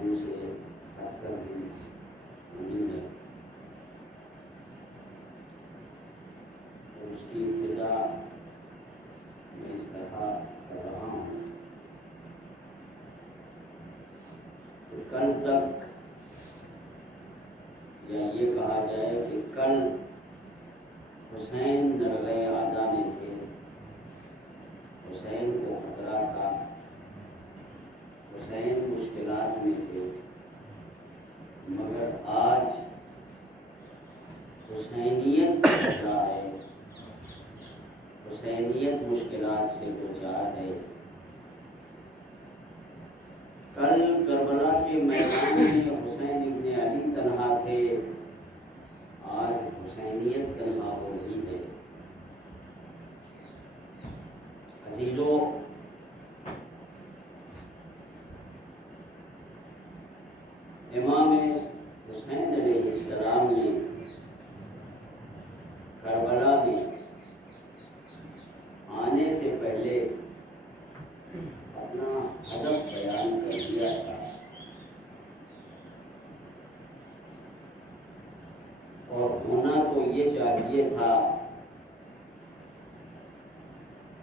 موضوع سے ہٹ کر بھی نہیں ہے. اس کی ابتدا میں اس طرح کر رہا ہوں کہ کل تک، یا یہ کہا جائے کہ کل حسین نرغے آدھا میں تھے، حسین کو خطرہ تھا، حسین مشکلات میں تھے، مگر آج حسینیت خطرہ ہے، حسینیت مشکلات سے دوچار ہے. کل کربلا کے میدان میں حسین ابن علی تنہا تھے، آج حسینیت تنہا ہو رہی ہے. عزیزو، امام حسین علیہ السلام نے کربلا میں آنے سے پہلے اپنا ہدف بیان کر دیا تھا، اور ہونا تو یہ چاہیے تھا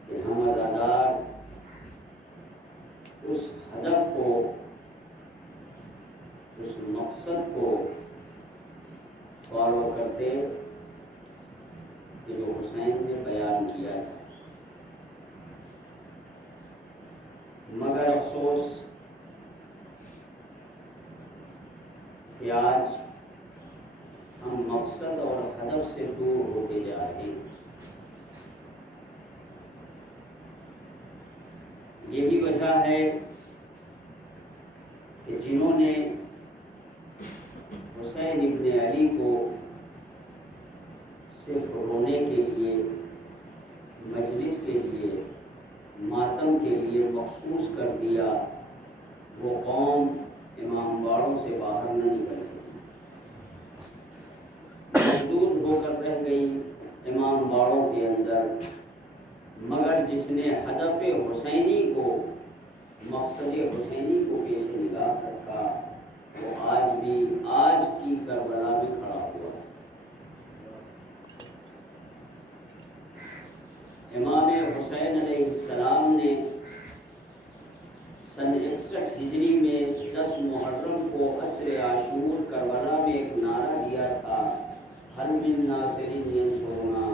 کہ ہم عزادار اس ہدف کو، اس مقصد کو فالو کرتے کہ جو حسین نے بیان کیا تھا. مگر افسوس کہ آج ہم مقصد اور ہدف سے دور ہوتے جا رہے ہیں. یہی وجہ ہے کہ جنہوں نے حسین ابن علی کو صرف رونے کے لیے، مجلس کے لیے، ماتم کے لیے مخصوص کر دیا، وہ قوم امام باڑوں سے باہر نہ نکل سکی، محدود ہو کر رہ گئی امام باڑوں کے اندر. مگر جس نے ہدف حسینی کو، مقصد حسینی کو پیش نگاہ رکھا، وہ آج بھی آج کی کربلا میں کھڑا ہوا ہے. امام حسین علیہ السلام نے سن 61 ہجری میں 10 محرم کو عصر عاشور کربلا میں ایک نعرہ دیا تھا، ہل من ناصر ینصرنا،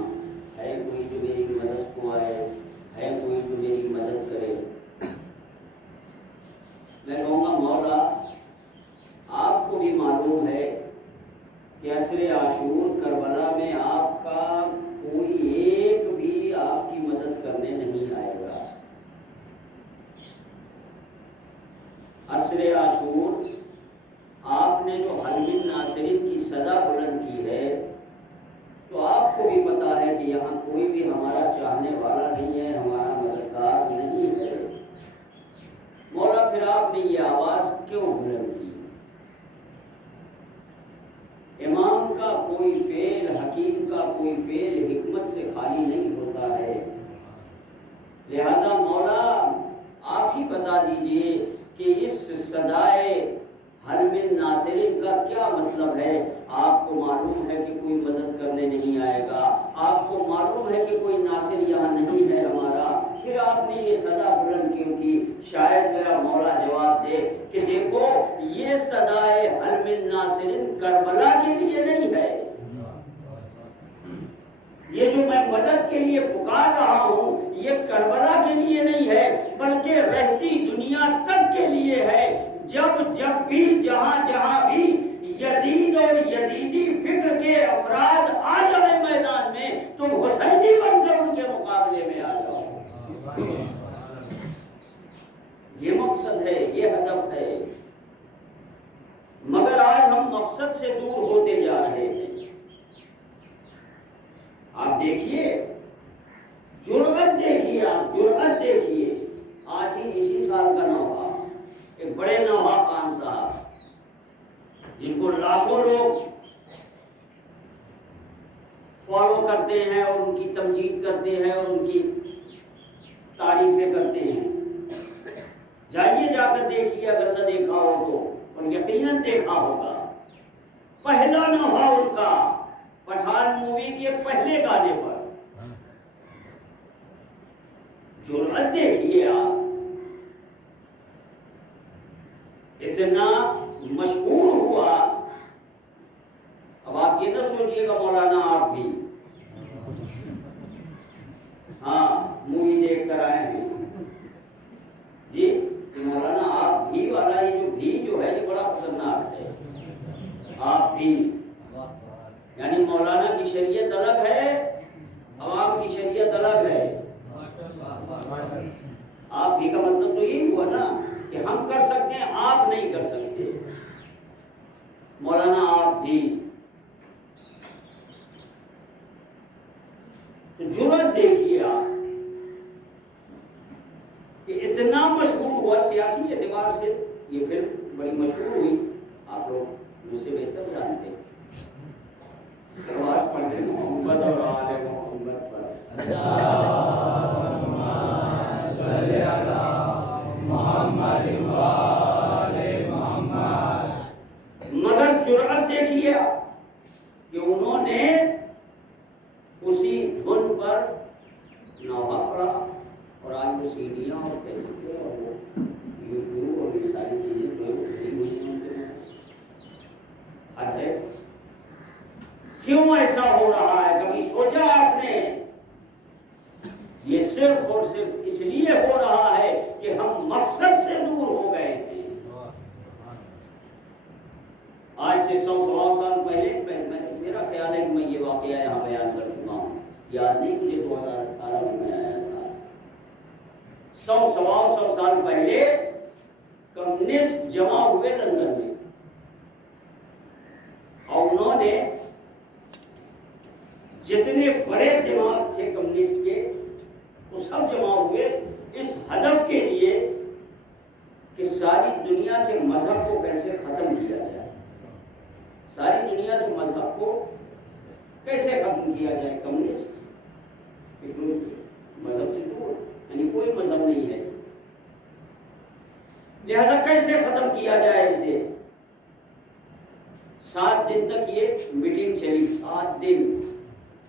ہے کوئی جو میری مدد کو آئے، ہے کوئی جو میری مدد کرے. میں کہوں گا مولا، آپ کو بھی معلوم ہے کہ عصر عاشور کربلا میں آپ کا کوئی ایک بھی آپ کی مدد کرنے نہیں آئے گا. عصر عاشور آپ نے جو حل من ناصرین کی صدا بلند کی ہے، تو آپ کو بھی پتا ہے کہ یہاں کوئی بھی ہمارا چاہنے والا نہیں ہے، ہمارا مددگار نہیں ہے. مولا، پھر آپ نے یہ آواز کیوں بلند کی؟ امام کا کوئی فعل، حکیم کا کوئی فعل حکمت سے خالی نہیں ہوتا ہے. لہذا مولا، آپ ہی بتا دیجئے کہ اس صدائے حل من ناصرین کا کیا مطلب ہے. آپ کو معلوم ہے کہ کوئی مدد کرنے نہیں آئے گا، آپ کو معلوم ہے کہ کوئی ناصر یہاں نہیں ہے ہمارا، پھر آپ نے یہ صدا بلند کیوں کی؟ شاید میرا مولا جواب دے کہ دیکھو، یہ صدائے حل من ناصرین کربلا کے لیے نہیں ہے. یہ جو میں مدد کے لیے پکار رہا ہوں، یہ کربلا کے لیے نہیں ہے، بلکہ رہتی دنیا تک کے لیے ہے. جب جب بھی، جہاں جہاں بھی یزید اور یزیدی فکر کے افراد آ جائے میدان میں، تم حسینی بن کر ان کے مقابلے میں آ جاؤ. یہ مقصد ہے، یہ ہدف ہے. مگر آج ہم مقصد سے دور ہوتے جا رہے ہیں. آپ دیکھیے، جرأت دیکھیے، آپ جرأت دیکھیے. آج ہی اسی سال کا نوحہ، ایک بڑے نوحہ خان صاحب، جن کو لاکھوں لوگ فالو کرتے ہیں اور ان کی تمجید کرتے ہیں اور ان کی تعریفیں کرتے ہیں. جائیے، جا کر دیکھیے اگر نہ دیکھا ہو تو. اور یقیناً دیکھا ہوگا، پہلا نوحہ ان کا پٹھان مووی کے پہلے گانے پر، جرأت دیکھیے آپ، اتنا مشہور ہوا۔ اب آپ یہ نہ سوچئے گا مولانا آپ بھی ہاں مووی دیکھ کر آئے ہیں جی، مولانا آپ بھی والا یہ جو بھی جو ہے یہ بڑا خطرناک ہے۔ آپ بھی یعنی مولانا کی شریعت الگ ہے، عوام کی شریعت الگ ہے۔ آپ بھی کا مطلب تو یہی ہوا نا کہ ہم کر سکتے ہیں، آپ نہیں کر سکتے۔ مولانا آپ بھی تو جرأت دیکھیے آپ کہ اتنا مشہور ہوا، سیاسی اعتبار سے یہ فلم بڑی مشہور ہوئی، آپ لوگ مجھ سے بہتر جانتے ہیں۔ سلوات پڑھیں محمد اور آل محمد پر۔ اللہم صلی علی محمد وآل محمد۔ مگر جرأت دیکھیے کہ انہوں نے اسی دھن پر نوحہ پڑھا، اور آج وہ سیڈیاں اور کیسٹیں اور وہ یوٹیوب اور یہ ساری چیزیں جو ہوئی ہوئی ہیں ان کے حد ہے۔ کیوں ایسا ہو رہا ہے؟ کبھی سوچا آپ نے؟ یہ صرف اور صرف اس لیے ہو رہا ہے کہ ہم مقصد سے دور ہو گئے ہیں۔ آج سے 100 سال پہلے میرا خیال ہے کہ میں یہ واقعہ یہاں بیان کر چکا ہوں، یاد نہیں مجھے 2018 میں آیا تھا۔ 100 سال پہلے کمیونسٹ جمع ہوئے لندن میں، اور انہوں نے جتنے بڑے دماغ تھے کمیونسٹ کے وہ سب جمع ہوئے اس ہدف کے لیے کہ ساری دنیا کے مذہب کو کیسے ختم کیا جائے، ساری دنیا کے مذہب کو کیسے ختم کیا جائے۔ کمیونسٹ مذہب سے دور، یعنی کوئی مذہب نہیں ہے، لہذا کیسے ختم کیا جائے اسے۔ 7 دن تک یہ میٹنگ چلی، 7 دن،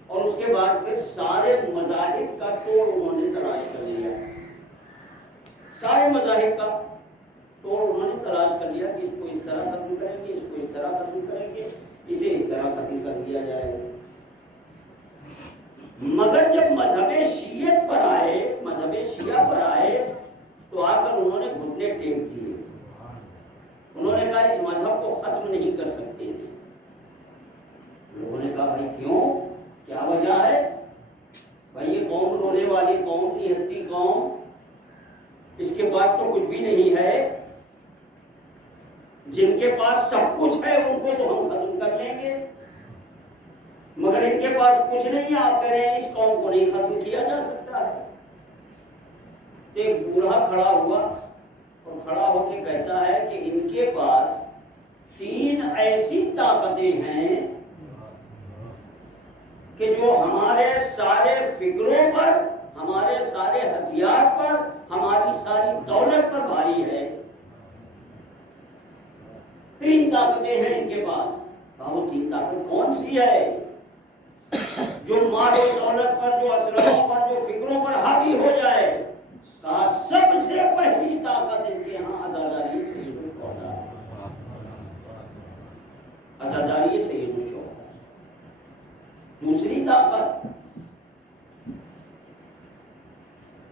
اور اس کے بعد پھر سارے مذاہب کا توڑ انہوں نے تلاش کر لیا، سارے مذاہب کا توڑ انہوں نے تلاش کر لیا کہ اس کو اس طرح ختم کریں گے، اس کو اس طرح ختم کریں گے، اسے اس طرح ختم کر دیا جائے گا۔ مگر جب مذہب شیعت پر آئے، مذہب شیعہ پر آئے، تو آ کر انہوں نے گھٹنے ٹیک دیے، انہوں نے کہا اس مذہب کو ختم نہیں کر سکتے ہیں۔ لوگوں نے کہا بھائی کیوں، کیا وجہ ہے؟ بھائی یہ قوم رونے والی قوم، کی ہتی قوم، اس کے پاس تو کچھ بھی نہیں ہے، جن کے پاس سب کچھ ہے ان کو تو ہم ختم کر لیں گے، مگر ان کے پاس کچھ نہیں، آپ کہہ رہے ہیں اس قوم کو نہیں ختم کیا جا سکتا ہے۔ ایک بوڑھا کھڑا ہوا اور کھڑا ہو کے کہتا ہے کہ ان کے پاس 3 ایسی طاقتیں ہیں کہ جو ہمارے سارے فکروں پر، ہمارے سارے ہتھیار پر، ہماری ساری دولت پر بھاری ہے۔ 3 طاقتیں ہیں ان کے پاس۔ وہ 3 طاقت کون سی ہے جو مال و دولت پر، جو اسلحوں پر، جو فکروں پر حاوی ہو جائے؟ کہا سب سے پہلی طاقت ان کے ہاں عزاداری سید الشہداء، عزاداری سید الشہداء۔ دوسری طاقت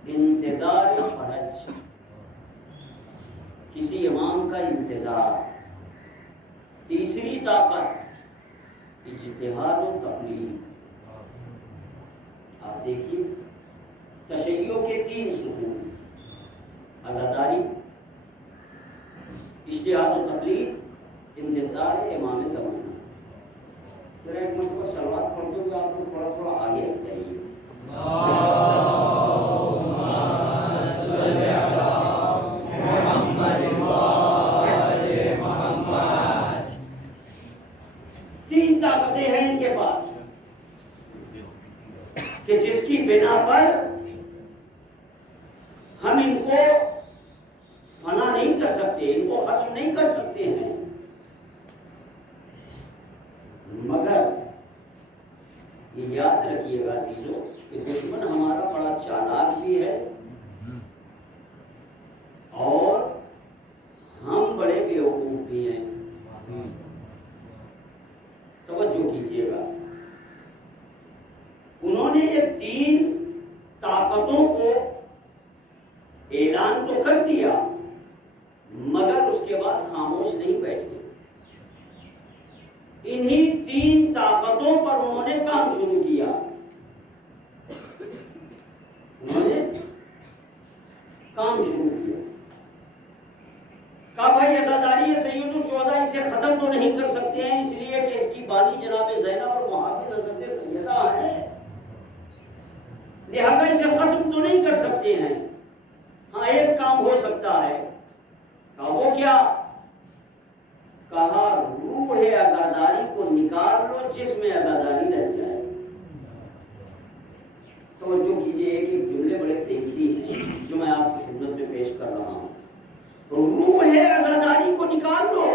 انتظار فرج، کسی امام کا انتظار۔ تیسری طاقت اجتہاد و تقلید۔ آپ دیکھیے تشیع کے 3 ستون، عزاداری، اجتہاد و تقلید، انتظار امام زمانہ۔ ذرا ایک مرتبہ سلوات پڑھتے ہوئے آپ کو تھوڑا تھوڑا آگے ہٹ جائیے۔ تین طاقتیں ہیں ان کے پاس کہ جس کی بنا پر ہم ان کو فنا نہیں کر سکتے، ان کو ختم نہیں کر سکتے ہیں۔ انہی 3 طاقتوں پر انہوں نے کام شروع کیا. انہوں نے کام شروع کیا. کہا بھائی عزاداری سید الشہداء اسے ختم تو نہیں کر سکتے ہیں، اس لیے کہ اس کی بانی جناب زینب اور محافظ حضرت سیدہ ہے، لہذا اسے ختم تو نہیں کر سکتے ہیں. ہاں ایک کام ہو سکتا ہے. کہا وہ کیا؟ کہا روح عزاداری کو نکال لو جس میں عزاداری رہ جائے. توجہ کیجئے، ایک ایک جملے بڑے قیمتی ہیں جو میں آپ کی خدمت میں پیش کر رہا ہوں. روح عزاداری کو نکال لو.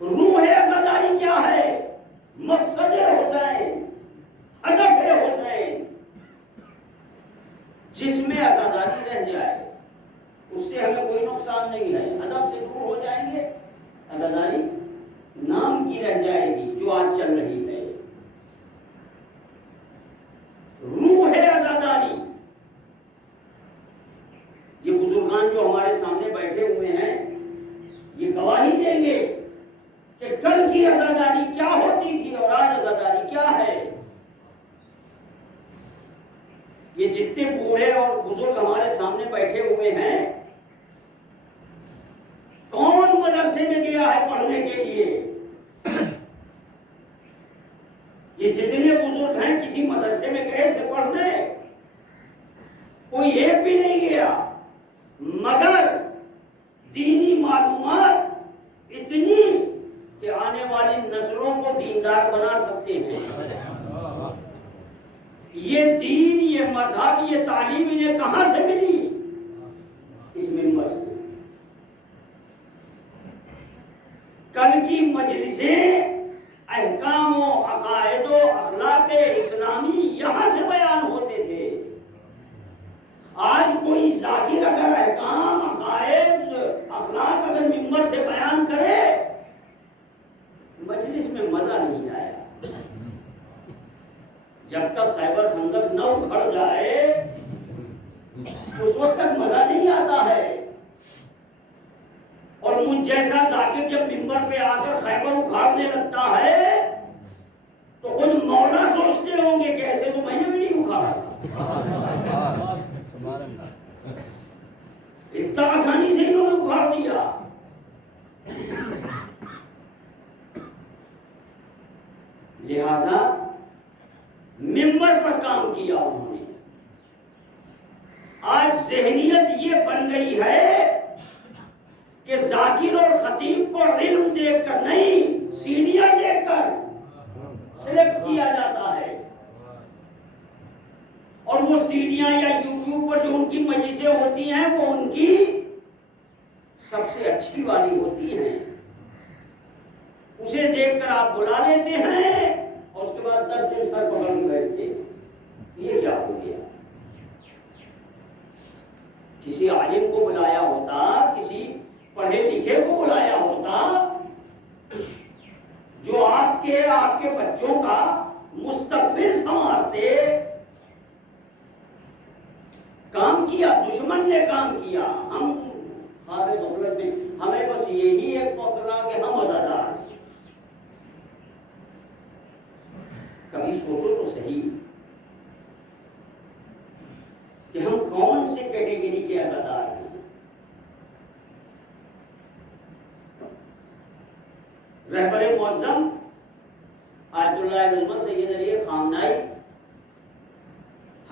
روح عزاداری کیا ہے؟ مقصد حسین، ہدف حسین. جس میں عزاداری رہ جائے اس سے ہمیں کوئی نقصان نہیں ہے. ہدف سے دور ہو جائیں گے، عزاداری نام کی رہ جائے گی جو آج چل رہی ہے. روح عزاداری. یہ بزرگان جو ہمارے سامنے بیٹھے ہوئے ہیں یہ گواہی دیں گے کہ کل کی عزاداری کیا ہوتی تھی اور آج عزاداری کیا ہے. یہ جتنے بوڑھے اور بزرگ ہمارے سامنے بیٹھے ہوئے ہیں، کون مدرسے میں گیا ہے پڑھنے کے لیے؟ یہ جتنے بزرگ ہیں کسی مدرسے میں گئے تھے پڑھنے؟ کوئی ایک بھی نہیں گیا، مگر دینی معلومات اتنی کہ آنے والی نسلوں کو دیندار بنا سکتے ہیں. یہ دین، یہ مذہب، یہ تعلیم انہیں کہاں سے ملی؟ اس منبر سے. کل کی مجلسیں احکام و عقائد و اخلاق اسلامی یہاں سے بیان ہوتے تھے. آج کوئی ذاکر اگر احکام عقائد اخلاق اگر منبر سے بیان کرے، مجلس میں مزہ نہیں آیا. جب تک خیبر خندق نہ اکھڑ جائے اس وقت تک مزہ نہیں آتا ہے. اور مجھ جیسا ذاکر جب منبر پہ آ کر خیبر اکھاڑنے لگتا ہے تو خود مولا سوچتے ہوں گے کہ ایسے تو میں نے بھی نہیں اکھاڑا تھا، اتنا آسانی سے انہوں نے اکھاڑ دیا. لہذا منبر پر کام کیا انہوں نے. آج ذہنیت یہ بن گئی ہے کہ ذاکر اور خطیب کو علم دے کر نہیں، سیڑھیاں دے کر سلیکٹ کیا جاتا ہے. اور وہ سیڑھیاں یا یوٹیوب پر جو ان کی مجلسیں ہوتی ہیں وہ ان کی سب سے اچھی والی ہوتی ہیں. اسے دیکھ کر آپ بلا لیتے ہیں اور اس کے بعد 10 دن سر پکڑ کے بیٹھتے. یہ کیا ہو گیا؟ کسی عالم کو بلایا ہوتا، کسی پڑھے لکھے کو بلایا ہوتا جو آپ کے بچوں کا مستقبل سنوارتے. کام کیا، دشمن نے کام کیا. ہم ہمارے دولت میں ہمیں بس یہی ایک فخر رہا کہ ہم عزادار ہیں. کبھی سوچو تو صحیح کہ ہم کون سے کیٹیگری کے عزادار ہیں. رہبر معظم آیت اللہ العظمہ سید علی خامنائی،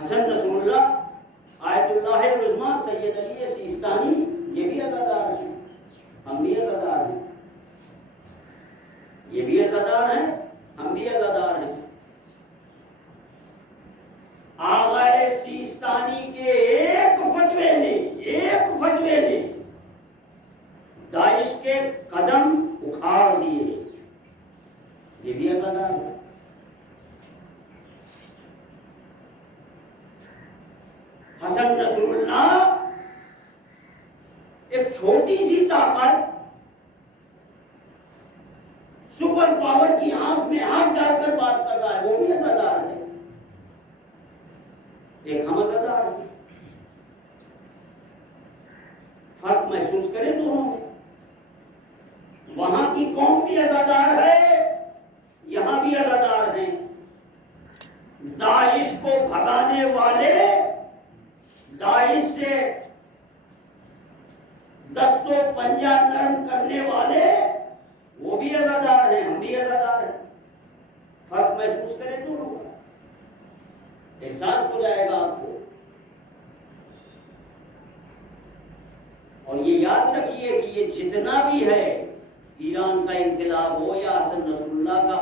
حسن رسول اللہ آیت اللہ العظمہ سید علی سیستانی، یہ بھی عزادار ہیں. ہم بھی عزادار ہیں. یہ بھی عزادار ہیں، ہم بھی عزادار ہیں. آغا سیستانی کے ایک فتوے نے داعش کے قدم اکھاڑ دیے. یہ بھی عزادار ہے. حسن رسول اللہ ایک چھوٹی سی طاقت سپر پاور کی آنکھ میں آنکھ ڈال کر بات کر رہا ہے، وہ بھی عزادار ہے. ایک ہم عزادار ہیں. فرق محسوس کریں دونوں میں. وہاں کی قوم بھی عزادار ہے، یہاں بھی عزادار ہیں۔ داعش کو بھگانے والے، داعش سے دست و پنجہ نرم کرنے والے، وہ بھی عزادار ہیں، ہم بھی عزادار ہیں۔ فرق محسوس کریں دونوں کا، احساس ہو جائے گا آپ کو۔ اور یہ یاد رکھیے کہ یہ جتنا بھی ہے، ایران کا انقلاب ہو یا حسن نصر اللہ کا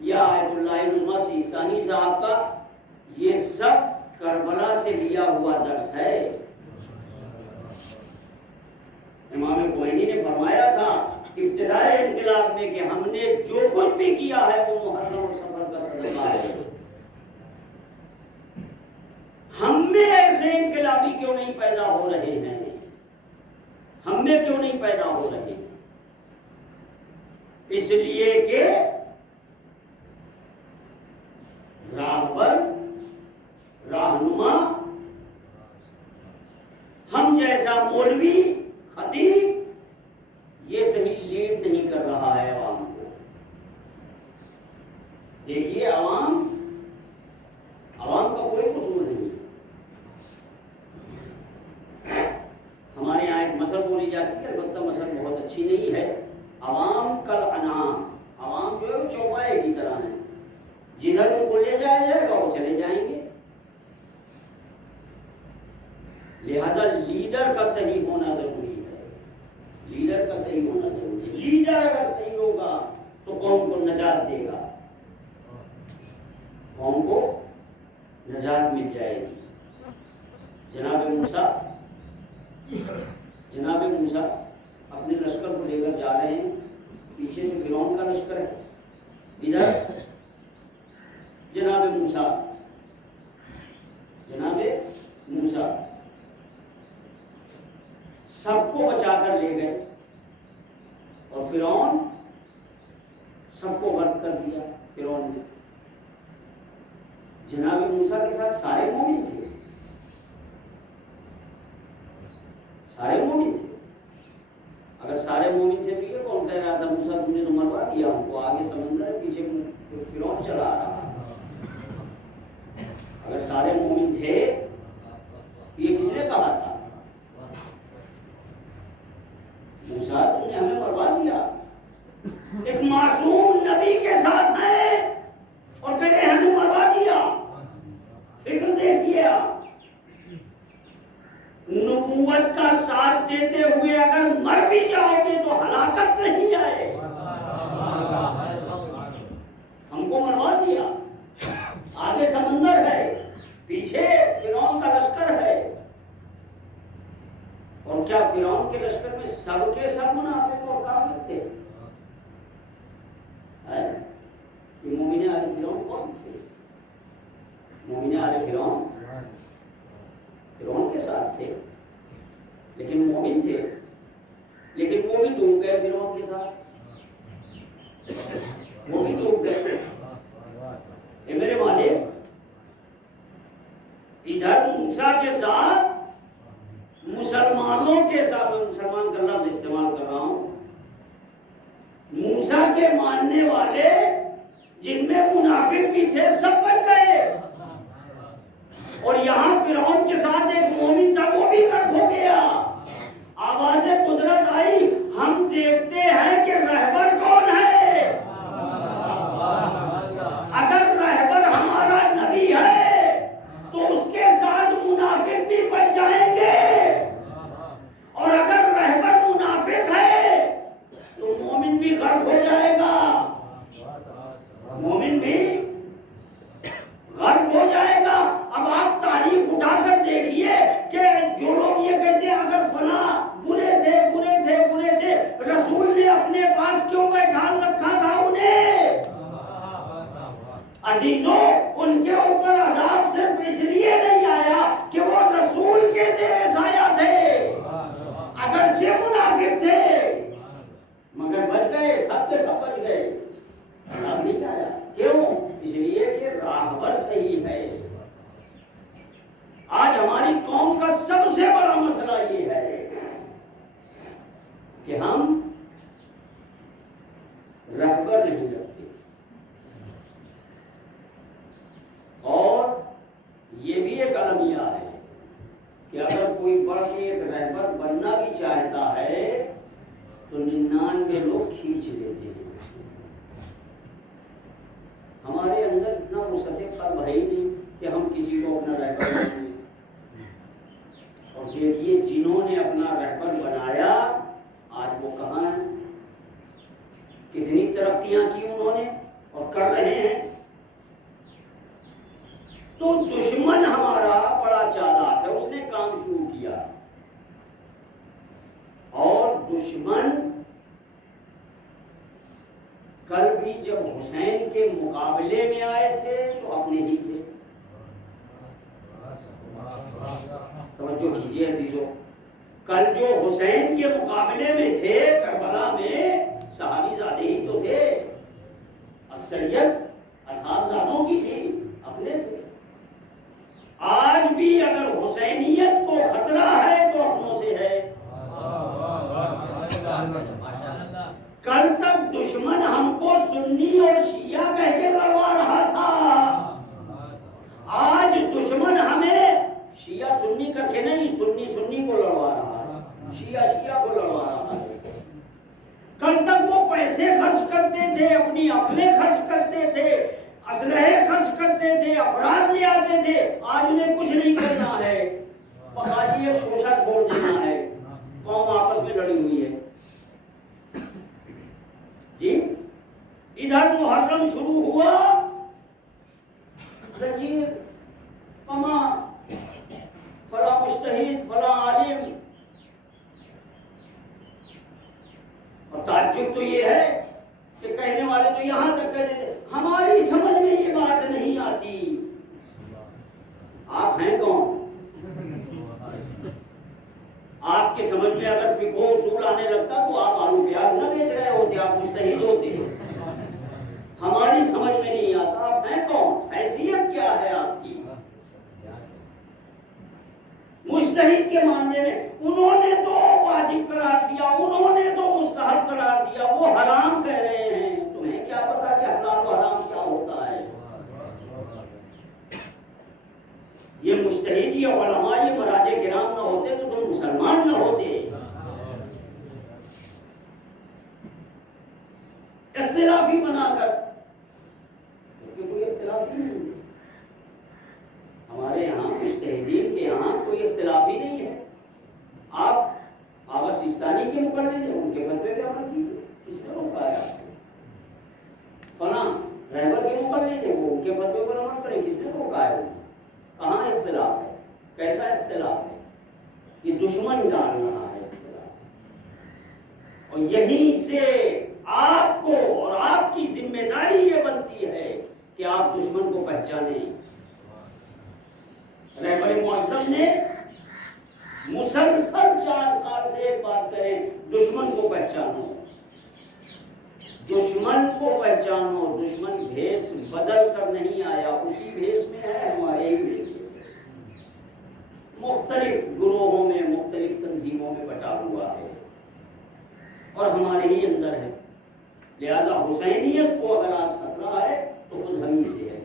یا آیت اللہ العظمیٰ سیستانی صاحب کا، یہ سب کربلا سے لیا ہوا درس ہے۔ امام کوئینی نے فرمایا تھا ابتدائے انقلاب میں کہ ہم نے جو کچھ بھی کیا ہے وہ محرم اور صفر کا صدقہ ہے۔ ہم میں ایسے انقلابی کیوں نہیں پیدا ہو رہے ہیں؟ ہم میں کیوں نہیں پیدا ہو رہے؟ اس لیے کہ راہبر، رہنما، ہم جیسا مولوی، خطیب یہ صحیح لیڈ نہیں کر رہا ہے عوام کو۔ دیکھیے عوام کا کوئی قصور نہیں۔ ہمارے یہاں ایک مثل بولی جاتی ہے، البتہ مثل بہت اچھی نہیں ہے۔ عوام کل انعام، عوام جو ہے وہ چوپائے کی طرح ہیں، جدھر ان کو لے جایا جائے گا وہ چلے جائیں گے۔ لہذا لیڈر کا صحیح ہونا ضروری ہے، لیڈر کا صحیح ہونا ضروری ہے۔ لیڈر اگر صحیح ہوگا تو قوم کو نجات دے گا، قوم کو نجات مل جائے گی۔ جناب موسیٰ اپنے لشکر کو لے کر جا رہے ہیں، پیچھے سے فرعون کا لشکر ہے، ادھر جناب موسیٰ سب کو بچا کر لے گئے، اور فرعون سب کو غرق کر دیا۔ فرعون نے جناب موسیٰ کے ساتھ سارے مومن تھے، سارے مومن تھے۔ اگر سارے مومن تھے تو یہ کون کہہ رہا تھا موسیٰ تم نے تو مروا دیا ہم کو، آگے سمندر ہے پیچھے فرعون چلا آ رہا۔ اگر سارے مومن تھے یہ کس نے کہا تھا موسیٰ تم نے ہمیں مروا دیا؟ ایک معصوم نبی کے ساتھ ہیں اور کہہ رہے ہمیں مروا دیا۔ فکر دیکھیے آپ، نبوت کا ساتھ دیتے ہوئے اگر مر بھی جاؤ گے تو ہلاکت نہیں آئے۔ ہم کو مروا دیا، آگے سمندر ہے، پیچھے فرعون کا لشکر ہے۔ اور کیا فرعون کے لشکر میں سب کے سب منافق اور کافر تھے؟ یہ مومن آل فرعون کون تھے؟ مومن آل فرعون فرعون کے ساتھ تھے، لیکن مومن تھے، لیکن وہ بھی ڈوب گئے فرعون کے ساتھ، وہ بھی ڈوب گئے۔ اے میرے مالک، ادھر موسیٰ کے ساتھ مسلمانوں کے ساتھ، میں مسلمان کا لفظ استعمال کر رہا ہوں، موسیٰ کے ماننے والے جن میں منافق بھی تھے سب بچ گئے، اور یہاں فرعون کے ساتھ ایک مومن تھا وہ بھی غرق ہو گیا۔ آواز قدرت آئی، ہم دیکھتے ہیں کہ رہبر کون ہے۔ اگر رہبر ہمارا نبی ہے تو اس کے ساتھ منافق بھی بچ جائیں گے، اور اگر رہبر منافق ہے تو مومن بھی غرق ہو جائے گا، مومن بھی غرق ہو جائے گا۔ اب آپ تاریخ اٹھا کر دیکھیے کہ جو لوگ یہ کہتے ہیں اگر فلاں برے تھے رسول نے اپنے پاس کیوں بیٹھا رکھا تھا انہیں؟ عزیزوں، ان کے اوپر عذاب صرف اس لیے نہیں آیا کہ وہ رسول کے زیر سایہ تھے، اگرچہ منافق تھے مگر بچ گئے، سب کے سب بچ گئے، عذاب نہیں آیا۔ کیوں؟ اس لیے کہ راہبر صحیح ہے۔ آج ہماری قوم کا سب سے بڑا مسئلہ یہ ہے کہ ہم رہبر نہیں رکھتے. اور یہ بھی ایک المیہ ہے کہ اگر کوئی بڑھ کے ایک رہبر بننا بھی چاہتا ہے تو 99 لوگ کھینچ لیتے ہیں. ہمارے اندر اتنا وسعت قلب ہے ہی نہیں کہ ہم کسی کو اپنا رہبر بنائیں. اور دیکھیے جنہوں نے اپنا رہبر بنایا آج وہ کہاں ہیں, کتنی ترقیاں کی انہوں نے اور کر رہے ہیں. تو دشمن ہمارا بڑا چالاک ہے, اس نے کام شروع کیا. اور دشمن کل بھی جب حسین کے مقابلے میں آئے تھے تو اپنے ہی تھے. توجہ کیجیے عزیزو, کل جو حسین کے مقابلے میں تھے کربلا میں صحابی زادے ہی تو تھے, اکثریت اصحاب زادوں کی تھی, اپنے تھے. آج بھی اگر حسینیت کو خطرہ ہے تو اپنوں سے ہے. کل تک دشمن ہم کو سنی اور شیعہ کہہ کے لڑوا رہا تھا, آج دشمن ہمیں شیعہ سنی کر کے نہیں, سنی سنی کو لڑوا رہا ہے, شیعہ شیعہ کو لڑوا رہا ہے. کل تک وہ پیسے خرچ کرتے تھے, اپنی عقلیں خرچ کرتے تھے, اسلحے خرچ کرتے تھے, افراد لے آتے تھے. آج انہیں کچھ نہیں کرنا ہے, بخالی ایک شوشہ چھوڑ دینا ہے. قوم آپس میں لڑی ہوئی ہے جی. ادھر محرم شروع ہوا, زنجیر پما فلاں مجتہد فلاں عالم, اور تعجب تو یہ ہے کہ کہنے والے تو یہاں تک کہتے تھے ہماری سمجھ میں یہ بات نہیں آتی. آپ ہیں کون؟ آپ کے سمجھ میں اگر فقہ و اصول آنے لگتا تو آپ آلو پیاز نہ بیچ رہے ہوتے, آپ مجتہد ہوتے. ہماری سمجھ میں نہیں آتا. آپ ہیں کون؟ حیثیت کیا ہے آپ کی؟ مجتہد کے معاملے میں انہوں نے تو واجب قرار دیا, انہوں نے تو مستحب قرار دیا, وہ حرام کہہ رہے ہیں. تمہیں کیا پتا کہ حلال و حرام کیا ہوتا ہے؟ یہ مجتہد, یہ علماء, یہ مراجع کرام نہ ہوتے تو تم مسلمان نہ ہوتے. اختلافی بنا کر, کیونکہ کوئی اختلافی نہیں. ہمارے یہاں مجتہدین کے یہاں کوئی اختلافی نہیں ہے. آپ آغا سیستانی کے مقرر تھے, ان کے فتوے پہ عمل کیجیے, کس نے روکا ہے آپ کو؟ فلاں رہبر کے مقرر تھے, وہ ان کے فتوے پر عمل کریں, کس نے روکا ہے؟ کہاں اختلاف ہے؟ کیسا اختلاف ہے؟ یہ دشمن ڈال رہا ہے اختلاف. اور یہیں سے آپ کو اور آپ کی ذمہ داری یہ بنتی ہے کہ آپ دشمن کو پہچانیں. رہبر معظم نے مسلسل 4 سال سے ایک بات کریں, دشمن کو پہچانو, دشمن کو پہچانو. دشمن بھیس بدل کر نہیں آیا, اسی بھیس میں ہے, ہمارے ہی بھیس میں. مختلف گروہوں میں, مختلف تنظیموں میں بٹا ہوا ہے اور ہمارے ہی اندر ہے. لہذا حسینیت کو اگر آج خطرہ ہے تو خود ہم ہی سے ہے.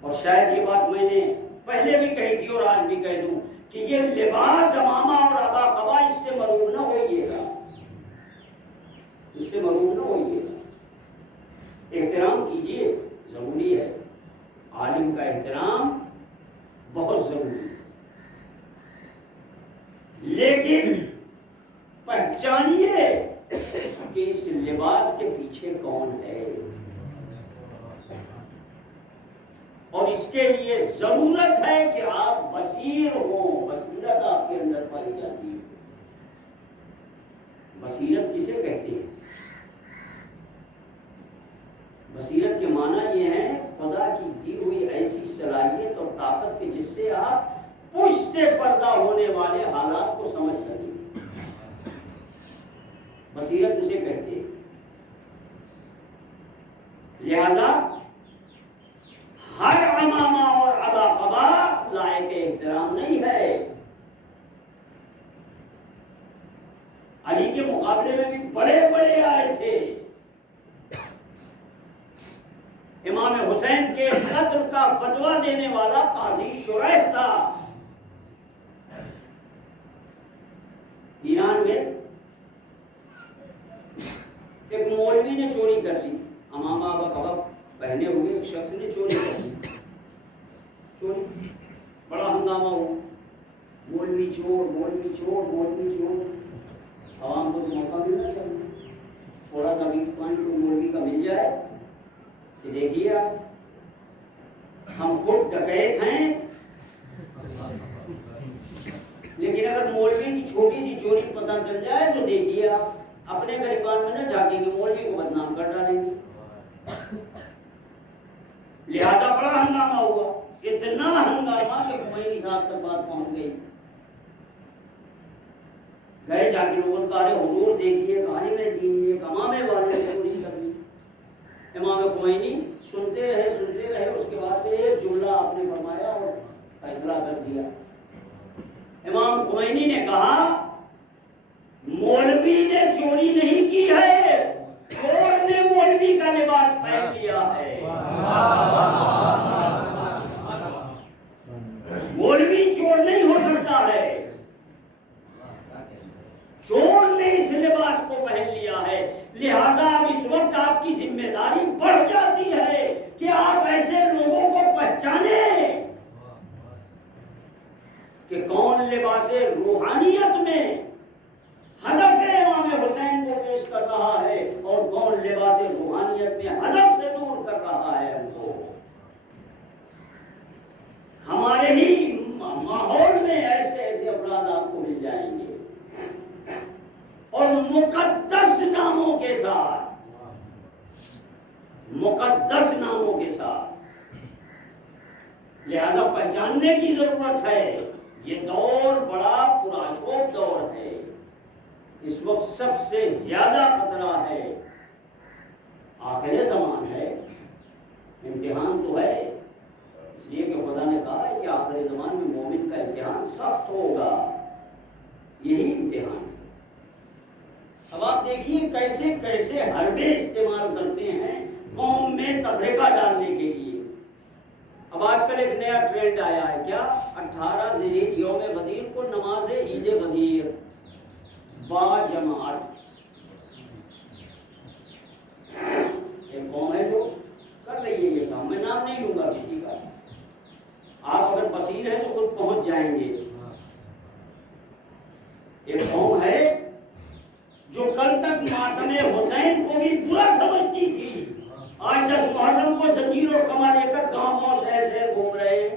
اور شاید یہ بات میں نے پہلے بھی کہی تھی اور آج بھی کہہ دوں کہ یہ لباس امامہ اور عبا قبا, اس سے مرعوب نہ ہوئیے گا, اس سے مرعوب نہ ہوئیے گا. احترام کیجیے, ضروری ہے. عالم کا احترام بہت ضروری ہے, لیکن پہچانیے کہ اس لباس کے پیچھے کون ہے. اور اس کے لیے ضرورت ہے کہ آپ بصیر ہوں. بصیرت آپ کے اندر پائی جاتی ہے. بصیرت کسے کہتے ہیں؟ بصیرت کے معنی یہ ہے خدا کی دی ہوئی ایسی صلاحیت اور طاقت کہ جس سے آپ پشت پردہ ہونے والے حالات کو سمجھ سکیں. بصیرت اسے کہتے ہیں. لہذا ہر امامہ اور عبا قبا لائق احترام نہیں ہے. علی کے مقابلے میں بھی بڑے بڑے لے آئے تھے. امام حسین کے قتل کا فتویٰ دینے والا قاضی شریح تھا. ایران میں ایک مولوی نے چوری کر لی. امامہ بکبک پہنے ہوئے ایک شخص نے چوری کر لی. چوری بڑا ہنگامہ ہو، مولوی چور مولوی چور مولوی چور. عوام کو تو موقع ملنا چاہیے تھوڑا سا بھی پوائنٹ مولوی کا مل جائے کہ دیکھیے ہم خود ڈکیت ہیں، لیکن اگر مولوی کی چھوٹی سی چوری پتہ چل جائے تو دیکھیے آپ اپنے گریبان میں نہ جھانکیں گے، مولوی کو بدنام کر ڈالیں گے. لہذا بڑا ہنگامہ ہوا، اتنا ہنگامہ کہ خمینی صاحب تک بات پہنچ گئی. گئے جا کے لوگوں نے کہا حضور دیکھیے کہانی میں دین یہ امامے والے نے چوری کر لی. امام خمینی سنتے رہے. اس کے بعد ایک جملہ آپ نے فرمایا اور فیصلہ کر دیا. امام خمینی نے کہا مولوی نے چوری نہیں کی ہے، چور نے مولوی کا لباس پہن لیا ہے. مولوی چور نہیں ہو سکتا ہے، چور نے اس لباس کو پہن لیا ہے. لہذا اب اس وقت آپ کی ذمہ داری بڑھ جاتی ہے کہ آپ ایسے لوگوں کو پہچانیں کہ کون لباس روحانیت میں ہدف امام حسین کو پیش کر رہا ہے اور کون لباس روحانیت میں ہدف سے دور کر رہا ہے. ہم کو ہمارے ہی ماحول میں ایسے افراد آپ کو مل جائیں گے اور مقدس ناموں کے ساتھ. لہذا پہچاننے کی ضرورت ہے. یہ دور بڑا پرآشوب دور ہے. اس وقت سب سے زیادہ خطرہ ہے، آخر زمان ہے، امتحان تو ہے. اس لیے کہ خدا نے کہا ہے کہ آخر زمان میں مومن کا امتحان سخت ہوگا. یہی امتحان ہے. اب آپ دیکھیے کیسے کیسے حربے استعمال کرتے ہیں قوم میں تفرقہ ڈالنے کے لیے. اب آج کل ایک نیا ٹرینڈ آیا ہے، کیا 18 ذی الحجہ یوم غدیر کو نماز عید غدیر با جماعت. ایک قوم ہے جو کر رہی ہے یہ کام، میں نام نہیں لوں گا کسی کا، آپ اگر بصیر ہیں تو خود پہنچ جائیں گے. ایک قوم ہے جو کل تک ماتم حسین کو بھی برا سمجھتی تھی، آج 10 محرم کو زنجیر اور کمر لے کر گاؤں گاؤں شہر شہر گھوم رہے ہیں.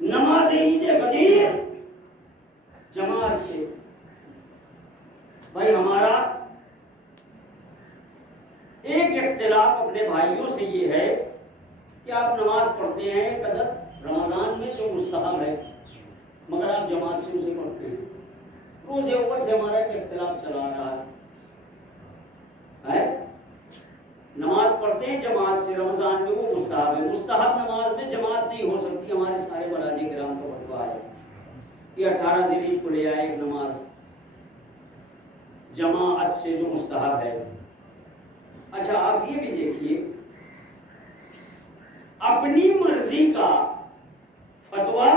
نماز عید غدیر جماعت سے. بھائی ہمارا ایک اختلاف اپنے بھائیوں سے یہ ہے کہ آپ نماز پڑھتے ہیں قدر رمضان میں جو مستحب ہے، مگر آپ جماعت سے اسے پڑھتے ہیں. روز اوپر سے ہمارا ایک اختلاف چلا رہا ہے. نماز پڑھتے ہیں جماعت سے، رمضان میں وہ مستحب ہے. مستحب نماز میں جماعت نہیں ہو سکتی. ہمارے سارے مراجع کرام کا فتویٰ ہے. یہ 18 ذی الحجہ کو لے آئے ایک نماز جماعت سے جو مستحب ہے. اچھا آپ یہ بھی دیکھیے، اپنی مرضی کا فتویٰ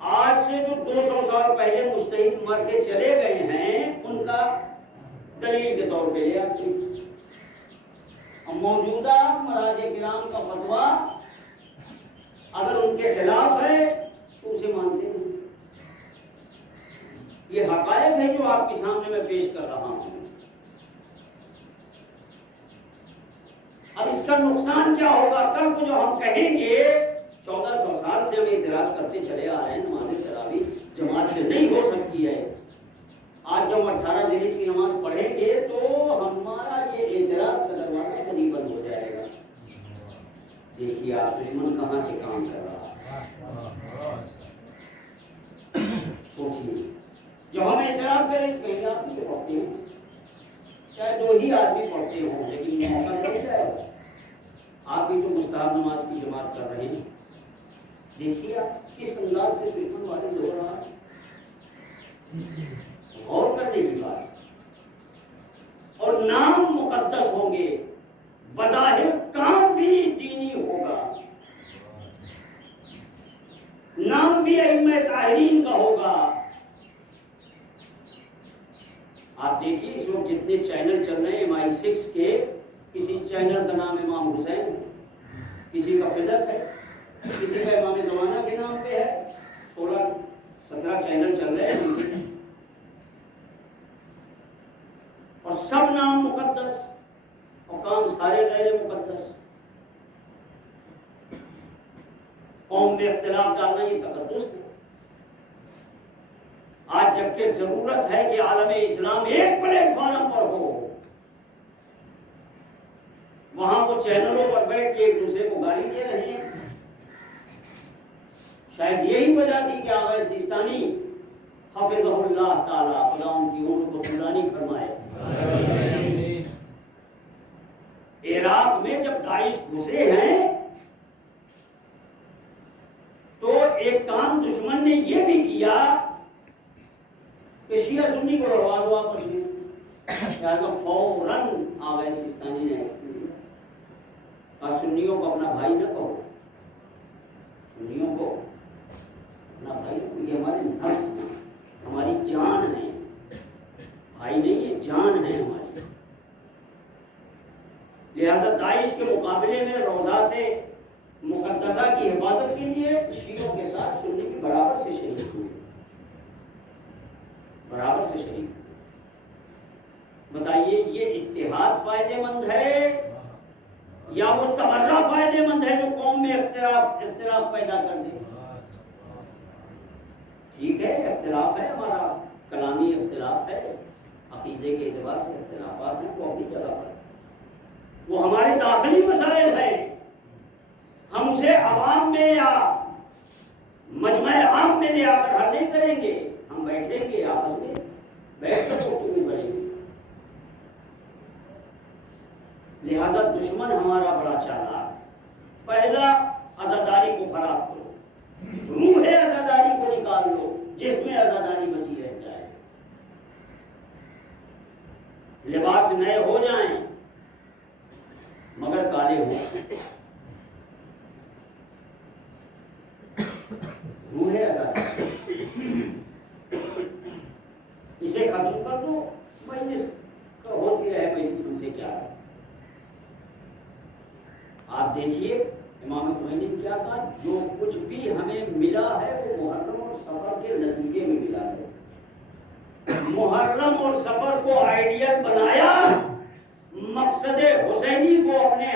آج سے جو 200 سال پہلے مجتہد مر کے چلے گئے ہیں ان کا دلیل کے طور پہ لے آتے ہیں. موجودہ مراجع کرام کا فتویٰ اگر ان کے خلاف ہے تو اسے مانتے ہیں. یہ حقائق ہے جو آپ کے سامنے میں پیش کر رہا ہوں. اب اس کا نقصان کیا ہوگا؟ کل کو جو ہم کہیں گے 1400 سال سے ہم اعتراض کرتے چلے آ رہے ہیں نماز تراویح جماعت سے نہیں ہو سکتی ہے، آج جب 18 ذی الحجہ کی نماز پڑھیں گے تو ہمارا یہ اعتراض کا دروازہ کبھی بند ہو جائے گا. دیکھیے آپ دشمن کہاں سے کام کر رہا ہے. سوچیے جب ہم اعتراض کریں تو کہیں آپ بھی پڑھتے ہیں، چاہے 2 ہی آدمی پڑھتے ہوں، لیکن یہ موقع مل جائے گا. آپ بھی تو مستحب نماز کی جماعت کر رہے ہیں. دیکھیے آپ کس انداز سے دشمن والے ہو رہا ہے. آپ دیکھیے اس وقت جتنے چینل چل رہے ہیں MI6 کے، کسی چینل کا نام امام حسین ہے، کسی کا فدق ہے، کسی کا امام زمانہ کے نام پہ ہے، 16-17 چینل چل رہے ہیں اور سب نام مقدس اور کام سارے غیر مقدس۔ قوم میں اختلاف ڈالنا یہ تقدس ہے۔ آج جبکہ ضرورت ہے کہ عالم اسلام ایک پلیٹ فارم پر ہو، وہاں وہ چینلوں پر بیٹھ کے ایک دوسرے کو گالی دے رہے ہیں۔ شاید یہی وجہ تھی کہ آغا سیستانی حفظہ اللہ تعالی، خدا ان کی عمر کو طولانی فرمائے، عراق میں جب داعش گھسے ہیں تو ایک کام دشمن نے یہ بھی کیا کہ شیعہ سنی کو لڑوا دو آپس میں، لہٰذا فوراً آغا سیستانی نے سنیوں کو اپنا بھائی نہ کہو، سنیوں کو اپنا بھائی نہ کہو، یہ ہمارے نفس ہیں، ہماری جان ہے، بھائی نہیں ہے، جان ہے ہماری۔ لہذا داعش کے مقابلے میں روضات مقدسہ کی حفاظت کے لیے شیعوں کے ساتھ سنی کی برابر سے شریک ہوئے، برابر سے شریک ہوئے۔ بتائیے یہ اتحاد فائدہ مند ہے یا وہ تبرہ فائدہ مند ہے جو قوم میں اختلاف پیدا کر دے؟ ٹھیک ہے اختلاف ہے، ہمارا کلامی اختلاف ہے، عقیدے کے اعتبار سے اختلافات ہیں، وہ اپنی جگہ پر، وہ ہمارے داخلی مسائل ہیں، ہم اسے عوام میں یا مجمع عام میں لے آ کر حل نہیں کریں گے، ہم بیٹھیں گے آپس میں بیٹھ کر گفتگو کریں گے۔ لہذا دشمن ہمارا بڑا چالاک، پہلا عزاداری کو خراب کرو، روح عزاداری کو نکال لو، جس میں عزاداری بچی رہ جائے، لباس نئے ہو جائیں مگر کالے ہو، روح عزاداری اسے ختم کر دو، مجلس ہوتی رہے، مجلس ہم سے کیا ہے۔ آپ دیکھیے امام خمینی نے کیا کہا، جو کچھ بھی ہمیں ملا ہے وہ محرم اور سفر کے نتیجے میں ملا ہے۔ محرم اور سفر کو آئیڈیل بنایا، مقصد حسینی کو اپنے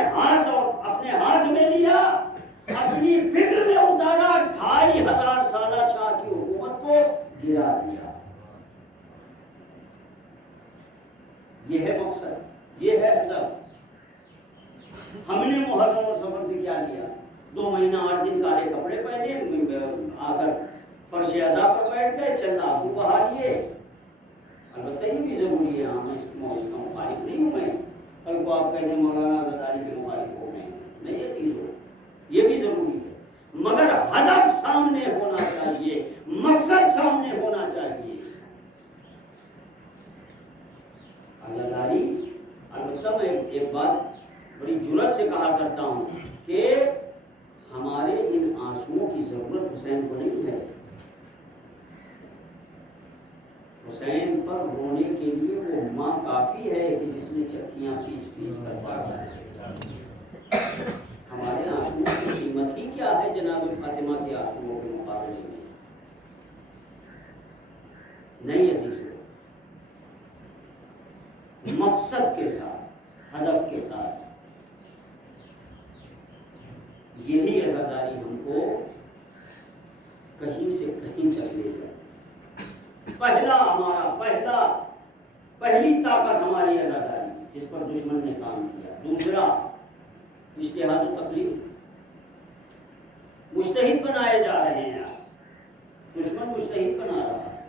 ہاتھ میں لیا، اپنی فکر میں اتارا، 2500 سالہ شاہ کی حکومت کو گرا دیا۔ یہ ہے مقصد، یہ ہے ہدف۔ ہم نے محرم اور سفر سے کیا لیا؟ 2 مہینہ 8 دن کالے کپڑے پہنے، آ کر فرش عزا پر بیٹھ گئے، چند آنسو بہا لیے۔ البتہ یہ بھی ضروری ہے، ہاں میں اس کا مخالف نہیں ہوں، میں کل کو آپ کہہ دیں مولانا عزاداری کے مخالف ہو گئے، نہیں یہ چیز ہو، یہ بھی ضروری ہے، مگر ہدف سامنے ہونا چاہیے، مقصد سامنے ہونا چاہیے۔ عزاداری، البتہ میں ایک بات بڑی جرأت سے کہا کرتا ہوں کہ ہمارے ان آنسوؤں کی ضرورت حسین کو نہیں ہے، حسین پر رونے کے لیے وہ ماں کافی ہے کہ جس نے چکیاں پیس کر پایا ہے۔ ہمارے آنسوؤں کی قیمت ہی کیا ہے جناب فاطمہ کے آنسوؤں کے مقابلے میں؟ نہیں عزیزو، مقصد کے ساتھ، ہدف کے ساتھ، یہی عزاداری ہم کو کہیں سے کہیں چل لے جائے۔ پہلی طاقت ہماری عزاداری، جس پر دشمن نے کام کیا۔ دوسرا اجتہاد و تقلید، مجتہد بنائے جا رہے ہیں، دشمن مجتہد بنا رہا ہے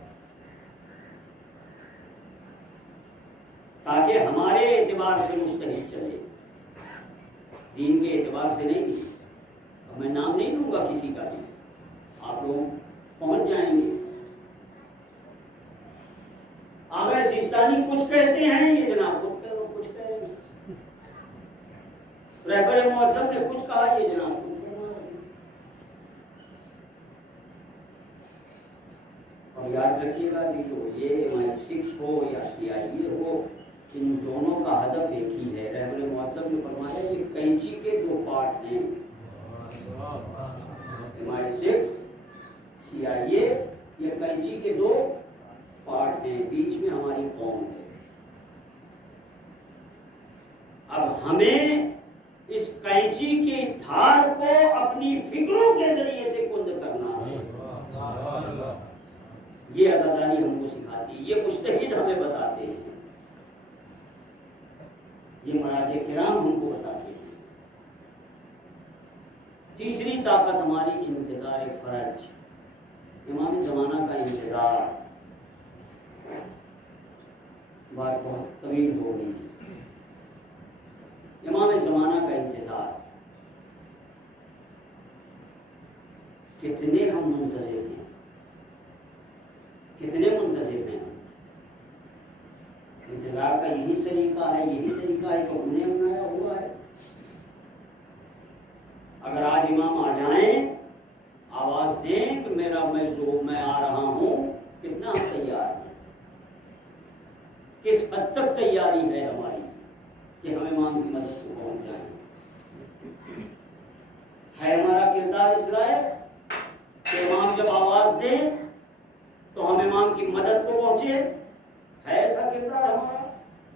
تاکہ ہمارے اعتبار سے مجتہد چلے، دین کے اعتبار سے نہیں۔ اب میں نام نہیں لوں گا کسی کا بھی، آپ لوگ پہنچ جائیں گے۔ آغا سیستانی کچھ کہتے ہیں، یہ جناب کچھ کہہ رہے ہیں، رہبر معظم نے کچھ کہا، یہ جناب کچھ کہہ رہے ہیں، اور یاد رکھیے گا کہ جو یہ MI6 ہو یا CIA ہو، ان دونوں کا ہدف ایک ہی ہے۔ رحمت معظم نے فرمایا یہ کینچی کے دو پارٹ ہیں، MI6 CIA یہ کینچی کے دو پارٹ ہیں، بیچ میں ہماری قوم ہے۔ اب ہمیں اس کینچی کی دھار کو اپنی فکروں کے ذریعے سے کند کرنا ہے۔ یہ عزاداری ہم کو سکھاتی ہے، یہ مجتہد ہمیں بتاتے ہیں، یہ مراجع کرام ہم کو بتاتے ہیں۔ تیسری طاقت ہماری انتظار فرج، امام زمانہ کا انتظار۔ بات بہت طویل ہو گئی، امام زمانہ کا انتظار۔ کتنے ہم منتظر ہیں، کتنے منتظر ہیں؟ انتظار کا یہی طریقہ ہے، یہی طریقہ ہے جو ہم نے اپنایا ہوا ہے۔ اگر آج امام آ جائیں، آواز دیں کہ میں آ رہا ہوں، کتنا ہم تیار ہیں؟ کس حد تک تیاری ہے ہماری کہ ہم امام کی مدد کو پہنچ جائیں؟ ہے ہمارا کردار اس لائق کہ امام جب آواز دیں تو ہم امام کی مدد کو پہنچے؟ ہے ایسا کردار ہمارا؟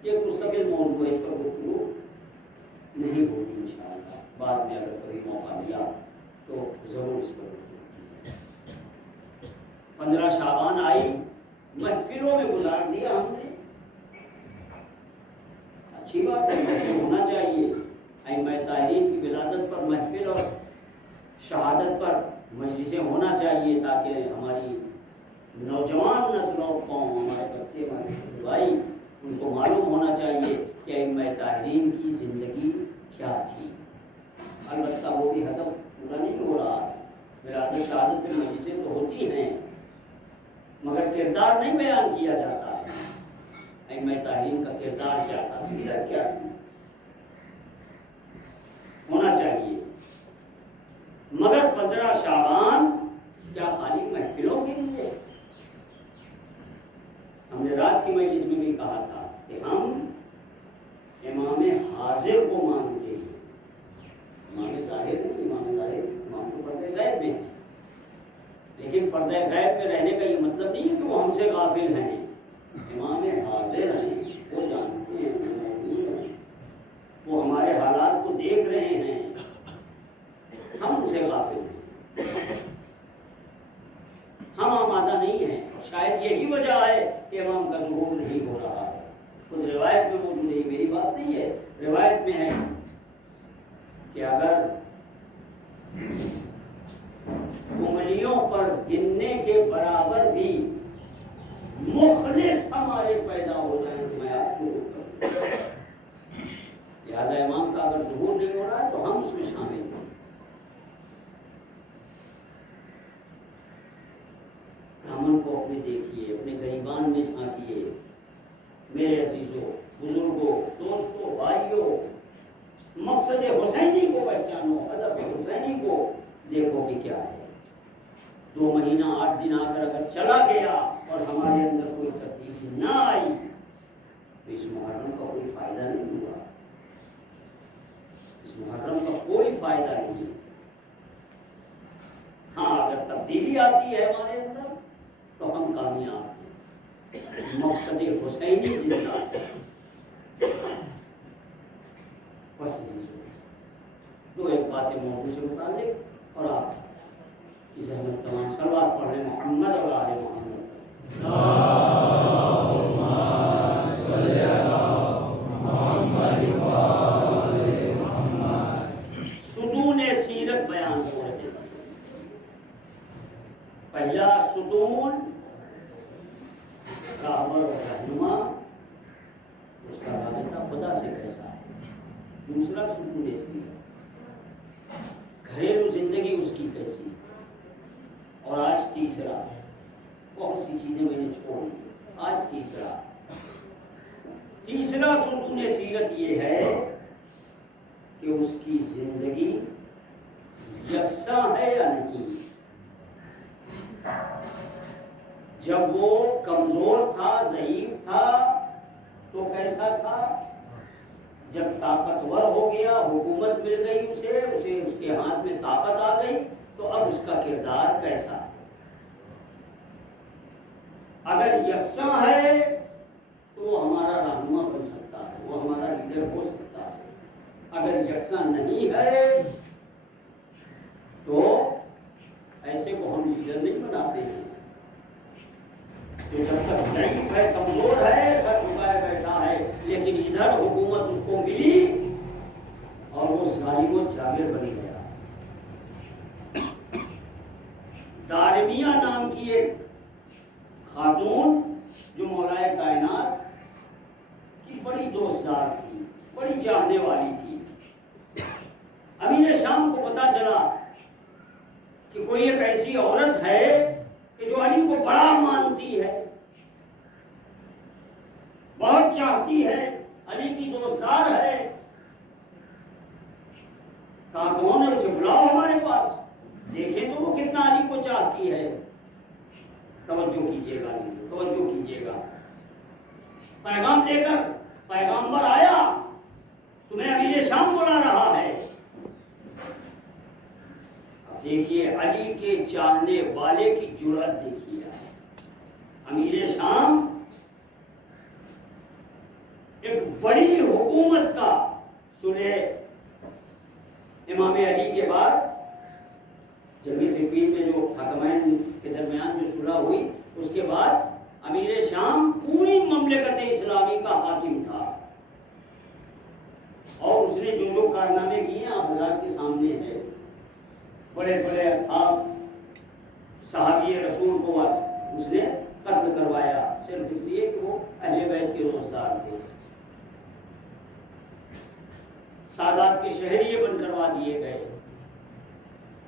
یہ مستقل موضوع ہے، اس پر گفتگو نہیں ہوگی انشاءاللہ، بعد میں اگر کبھی موقع ملا تو ضرور اس پر گفتگو۔ 15 شعبان آئی، محفلوں میں گزار دیا ہم نے، اچھی بات ہے، محفل ہونا چاہیے۔ ائمہ طاہرین کی ولادت پر محفل اور شہادت پر مجلسیں ہونا چاہیے، تاکہ ہماری نوجوان نسل اور قوم، ہمارے بچے، ہمارے بھائی، ان کو معلوم ہونا چاہیے کہ ائمہ طاہرین کی زندگی کیا تھی۔ البتہ وہ بھی ہدف پورا نہیں ہو رہا ہے، ولادت شہادت میں مجلسیں تو ہوتی ہیں مگر کردار نہیں بیان کیا جاتا ہے۔ ائمہ طاہرین کا کردار کیا تھا، سیرت کیا تھی، ہونا چاہیے۔ مگر 15 شعبان کیا خالی محفلوں کے لیے؟ ہم نے رات کی مجلس میں بھی کہا تھا کہ ہم امام حاضر کو مانتے ہیں، امام ظاہر نہیں، امام ظاہر امام تو پردہ غیب میں ہے، لیکن پردہ غیب میں رہنے کا یہ مطلب نہیں ہے کہ وہ ہم سے غافل ہیں۔ امام حاضر ہیں، وہ جانتے ہیں، وہ موجود ہیں، وہ ہمارے حالات کو دیکھ رہے ہیں، ہم ان سے غافل ہیں، ہم آمادہ نہیں ہیں۔ اور شاید یہی وجہ ہے کہ امام کا ظہور نہیں ہو رہا ہے۔ خود روایت میں موجود ہے، میری بات نہیں ہے، روایت میں ہے کہ اگر انگلیوں پر گننے کے برابر بھی مخلص ہمارے پیدا ہو جائیں تو میں آپ کو لہٰذا امام کا اگر ظہور نہیں ہو رہا ہے تو ہم اس میں شامل ہیں۔ دامن کو اپنے دیکھیے، اپنے گریبان میں جھانکیے، میرے عزیزوں، بزرگوں، دوستوں، بھائیوں، مقصد حسینی کو پہچانو، ہدف حسینی کو دیکھو کہ کیا ہے۔ 2 مہینہ 8 دن آ کر اگر چلا گیا اور ہمارے اندر کوئی تبدیلی نہ آئی تو اس محرم کا کوئی فائدہ نہیں ہوا، اس محرم کا کوئی فائدہ نہیں۔ ہاں اگر تبدیلی آتی ہے ہمارے اندر تو ہم کامیاب ہیں، مقصد حسینی زندہ ہے۔ بس دو ایک باتیں موضوع سے متعلق، اور آپ کی زحمت تمام صلوات پڑھ رہے محمد اور آل محمد۔ ستون سیرت بیان ہو رہے ہیں۔ پہلا ستون راہبر و رہنما، اس کا رابطہ خدا سے کیسا ہے۔ دوسرا ستون سیرت، گھریلو زندگی اس کی کیسی۔ اور آج تیسرا، بہت سی چیزیں میں نے چھوڑ دی، آج تیسرا ستون سیرت یہ ہے کہ اس کی زندگی یکساں ہے یا نہیں۔ جب وہ کمزور تھا، ضعیف تھا، تو کیسا تھا؟ جب طاقتور ہو گیا، حکومت مل گئی اسے اس کے ہاتھ میں طاقت آ گئی، تو اب اس کا کردار کیسا ہے؟ اگر یکساں ہے تو وہ ہمارا رہنما بن سکتا ہے، وہ ہمارا لیڈر ہو سکتا ہے۔ اگر یکساں نہیں ہے تو ایسے کو ہم لیڈر نہیں بناتے ہیں۔ جو جب تک ضعیف ہے، کمزور ہے، سر جھکائے بیٹھا ہے، لیکن ادھر حکومت اس کو ملی اور وہ ظالم و جابر بن گیا۔ دارمیہ نام کی ایک خاتون جو مولائے کائنات کی بڑی دوستدار تھی، بڑی چاہنے والی تھی، امیر شام کو پتا چلا کہ کوئی ایک ایسی عورت ہے کہ جو علی کو بڑا مانتی ہے، بہت چاہتی ہے، علی کی دوستدار ہے۔ کہا کون ہے؟ اسے بلاؤ ہمارے پاس، دیکھیں تو وہ کتنا علی کو چاہتی ہے۔ توجہ کیجیے گا، توجہ کیجیے گا۔ پیغام لے کر پیغامبر آیا، تمہیں امیر شام بلا رہا ہے۔ اب دیکھیے علی کے چاہنے والے کی جرأت دیکھیے۔ امیر شام ایک بڑی حکومت کا سنے، امام علی کے بعد جنگی صفین میں جو حکمین کے درمیان جو صلح ہوئی، اس کے بعد امیر شام پوری مملکت اسلامی کا حاکم تھا، اور اس نے جو کارنامے کیے آپ حضرات کے سامنے ہے۔ بڑے بڑے اصحاب صحابی رسول کو اس نے قتل کروایا، صرف اس لیے کہ وہ اہل بیت کے دوستدار تھے۔ سادات کے شہریے بن کروا دیے گئے۔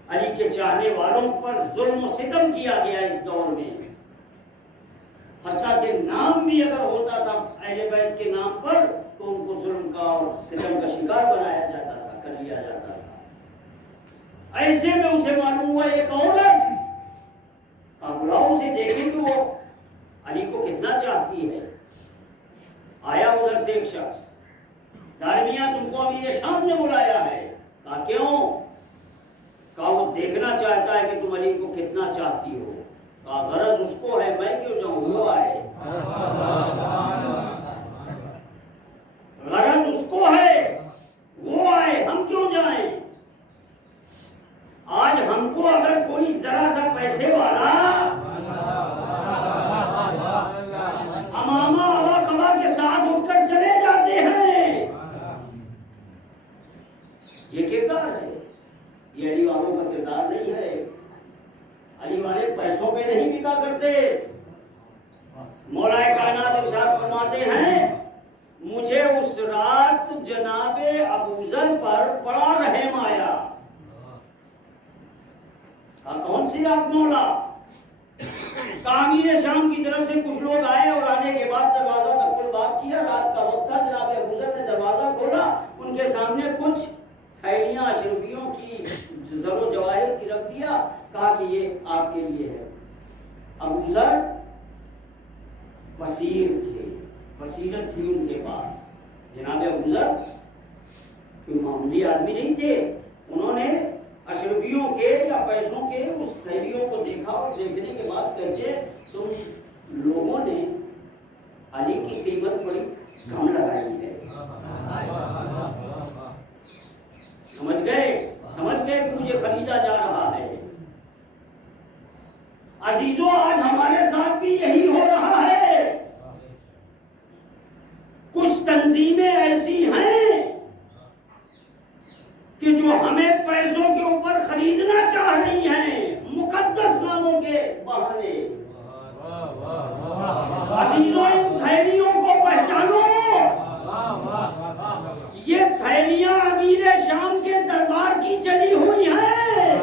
علی کے چاہنے والوں پر ظلم و ستم کیا گیا اس دور میں، حتیٰ کہ نام بھی اگر ہوتا تھا اہل بیت کے نام پر تو ان کو ظلم کا اور ستم کا شکار بنایا جاتا تھا، کر لیا جاتا تھا۔ ایسے میں اسے معلوم ہوا ایک عورت کا بلاؤ سے دیکھیں کہ وہ علی کو کتنا چاہتی ہے۔ آیا ادھر سے ایک شخص، دارمیہ تم کو امیر شام نے بلایا ہے۔ کہا کیوں؟ کہا وہ دیکھنا چاہتا ہے کہ تم علی کو کتنا چاہتی ہو۔ کہا غرض اس کو ہے، میں کیوں جاؤں، وہ آئے۔ غرض اس کو ہے، وہ آئے، ہم کیوں جائیں؟ آج ہم کو اگر کوئی ذرا سا پیسے والا امامہ ابا کبا کے ساتھ اٹھ کر چلے جاتے ہیں، یہ کردار ہے، یہ علی والوں کا کردار نہیں ہے۔ علی والے پیسوں پہ نہیں بکا کرتے۔ مولا کائنات ارشاد فرماتے ہیں مجھے اس رات جناب ابوذر پر بڑا رحم آیا۔ کون سی رات مولا؟ امیر شام کی طرف سے کچھ لوگ آئے اور آنے کے بعد دروازہ تک پر بات کیا، رات کا وقت تھا، جناب ابوذر نے دروازہ کھولا، ان کے سامنے کچھ تھیلیاں اشرفیوں کی زر و جواہر کی رکھ دیا، کہا کہ یہ آپ کے لیے ہے۔ ابوذر بصیر تھے، بصیرت تھی ان کے پاس۔ جناب ابوذر کوئی معمولی آدمی نہیں تھے، انہوں نے اشرفیوں کے یا پیسوں کے اس تھیلیوں کو دیکھا اور دیکھنے کے بعد کہتے تم لوگوں نے علی کی قیمت بڑی کم لگائی ہے۔ سمجھ گئے کہ مجھے خریدا جا رہا ہے۔ عزیزوں آج ہمارے ساتھ بھی یہی ہو رہا ہے۔ کچھ تنظیمیں ایسی ہیں کہ جو ہمیں پیسوں کے اوپر خریدنا چاہ رہی ہیں، مقدس ناموں کے بہانے۔ عزیزوں ان تھیلیوں کو پہچانو، یہ تھیلیاں امیر شام کے دربار کی چلی ہوئی ہیں،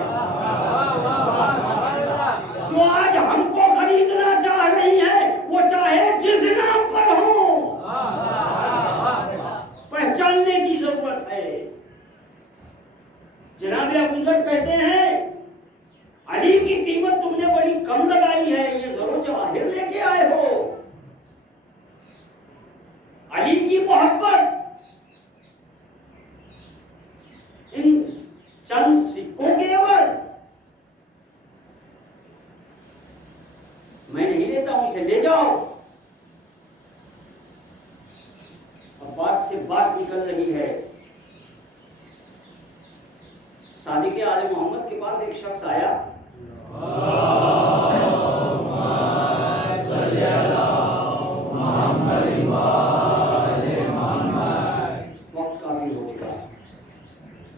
جو آج ہم کو خریدنا نہیں لیتا ہوں، اسے لے جاؤ. اب بات سے بات نکل رہی ہے. صادق آل محمد کے پاس ایک شخص آیا، وقت کافی ہو چکا ہے،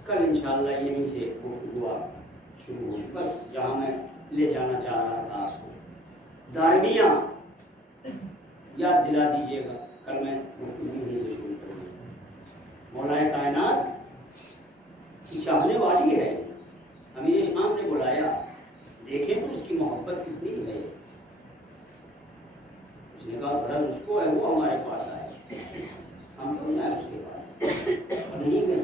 کل انشاءاللہ یہیں سے گفتگو شروع ہوگی. بس جہاں میں لے جانا چاہ رہا تھا آپ کو، دارمیاں یاد دلا دیجیے گا، کل میں گفتگو یہیں سے شروع کروں گا. مولا کائنات کی چاہنے والی ہے. امیر شام نے بلایا، دیکھیں تو اس کی محبت کتنی ہے. اس نے کہا غرض اس کو ہے، وہ ہمارے پاس آئے، ہم تو نہ اس کے پاس اور نہیں گئے.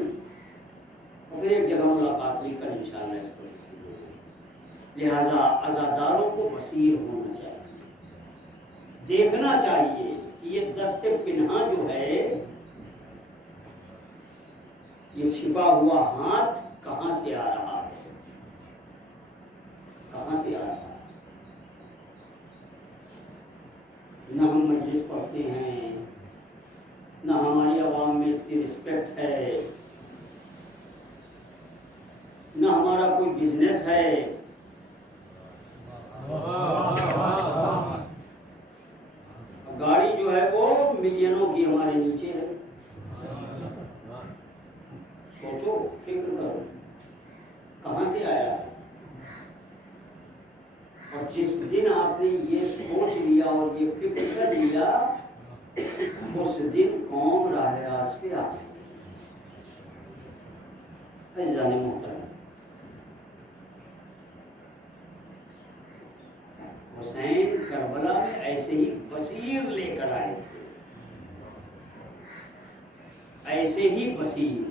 اور پھر ایک جگہ ملاقات ہوئی، کل انشاءاللہ اس پر. لہذا عزاداروں کو بصیر ہونا چاہیے، دیکھنا چاہیے کہ یہ دست پنہاں جو ہے، یہ چھپا ہوا ہاتھ کہاں سے آ رہا ہے، کہاں سے آ رہا ہے. نہ ہم مجلس پڑھتے ہیں، نہ ہماری عوام میں اتنی رسپیکٹ ہے، نہ ہمارا کوئی بزنس ہے. گاڑی جو ہے وہ ملینوں کی ہمارے نیچے ہے. سوچو، فکر کرو کہاں سے آیا ہے. اور جس دن آپ نے یہ سوچ لیا اور یہ فکر کر لیا، اس دن قوم راہ راست پہ آ جائے. عزیزان محترم، حسین کربلا میں ایسے ہی بصیر لے کر آئے تھے، ایسے ہی بصیر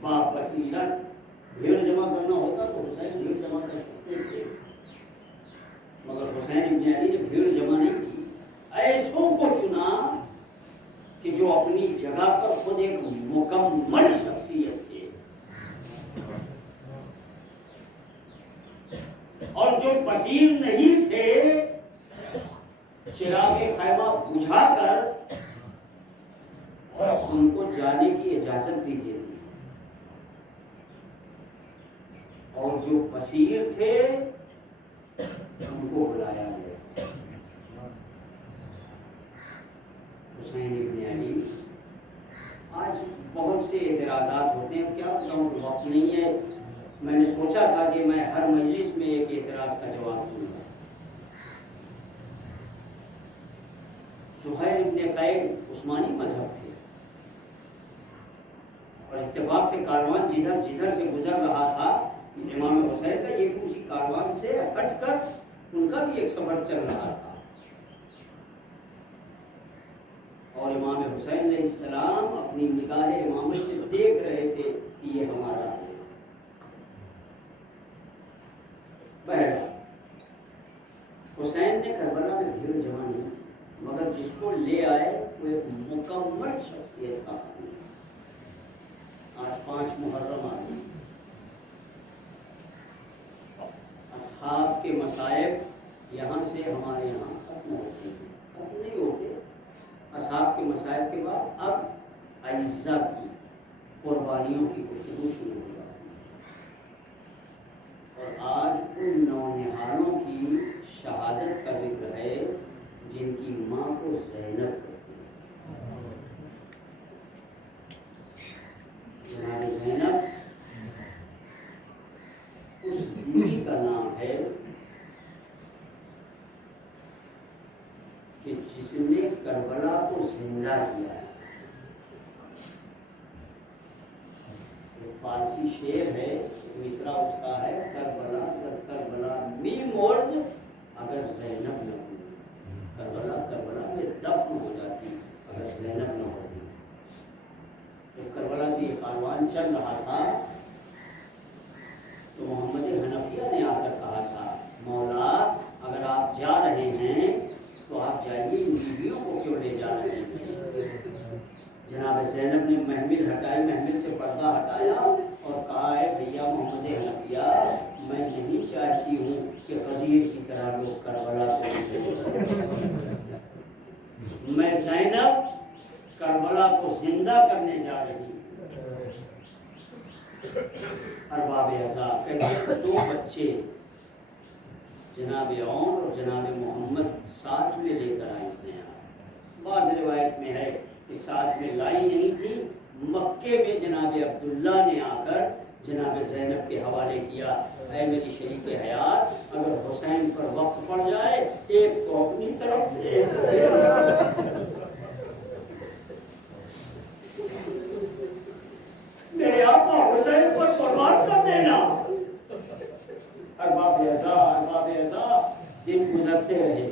با بصیرت. بھیڑ جمع کرنا ہوتا تو حسین بھیڑ جمع کر سکتے تھے، مگر حسین ابن علی نے بھیڑ جمع نہیں کی. ایسوں کو چنا کہ جو اپنی جگہ پر خود ایک مکمل شخصیت تھے، اور جو بصیر نہیں تھے چراغ خیمہ بجھا کر ان کو جانے کی اجازت بھی دے دی، اور جو بصیر تھے ان کو بلایا گیا. حسین ابن علی. آج بہت سے اعتراضات ہوتے ہیں، کیا بتاؤں، وقت نہیں ہے. میں نے سوچا تھا کہ میں ہر مجلس میں ایک اعتراض کا جواب دوں گا. زہیر ابن قیس عثمانی مذہب تھے، اور اتفاق سے کاروان جدھر جدھر سے گزر رہا تھا امام حسین کا، یہ بھی اسی کاروان سے ہٹ کر ان کا بھی ایک سفر چل رہا تھا. اور امام حسین علیہ السلام اپنی نگاہ امامت سے دیکھ رہے تھے کہ یہ ہمارا ہے. بہرحال حسین نے کربلا میں بھیڑ جمع نہیں، مگر جس کو لے آئے وہ ایک مکمل شخصیت کا آدمی. آج 5 محرم آ گئی. اصحاب کے مصائب یہاں سے ہمارے یہاں ختم ہوتے ہیں، ختم نہیں ہوتے. اصحاب کے مصائب کے بعد اب اعزا کی قربانیوں کی گفتگو شروع ہو جاتی ہے. اور آج ان نونہالوں کی شہادت کا ذکر ہے جن کی ماں کو زینب کہتے ہیں. جناب زینب اس بیوی کا نام ہے کہ جس نے کربلا کو زندہ کیا ہے. فارسی شعر ہے، مصرع اس کا ہے، کربلا در کربلا می مرد اگر زینب نہ ہوتی. کربلا کربلا میں دفن ہو جاتی اگر زینب نہ ہوتی. جب کربلا سے یہ کاروان چل رہا تھا تو محمد حنفیہ نے آ کر کہا تھا، مولا اگر آپ جا رہے ہیں تو آپ جائیے، ان بیویوں کو کیوں لے جا رہے ہیں. جناب زینب نے محمل ہٹائی، محمل سے پردہ ہٹایا اور کہا ہے بھیا محمد حنفیہ، میں نہیں چاہتی ہوں کہ غدیر کی طرح لوگ کربلا کو میں زینب کربلا کو زندہ کرنے جا رہی ہوں۔ ارباب عذاب کہتے ہیں 2 بچے جناب عمر اور جناب محمد ساتھ میں لے کر آئی تھے۔ بعض روایت میں ہے کہ ساتھ میں لائی نہیں تھی، مکے میں جناب عبداللہ نے آ کر جناب زینب کے حوالے کیا، اے میری شریک حیات، اگر حسین پر وقت پڑ جائے ایک تو اپنی طرف سے میرے آقا حسین پر قربان کر دینا۔ ارباب اعضاء دن گزرتے رہے،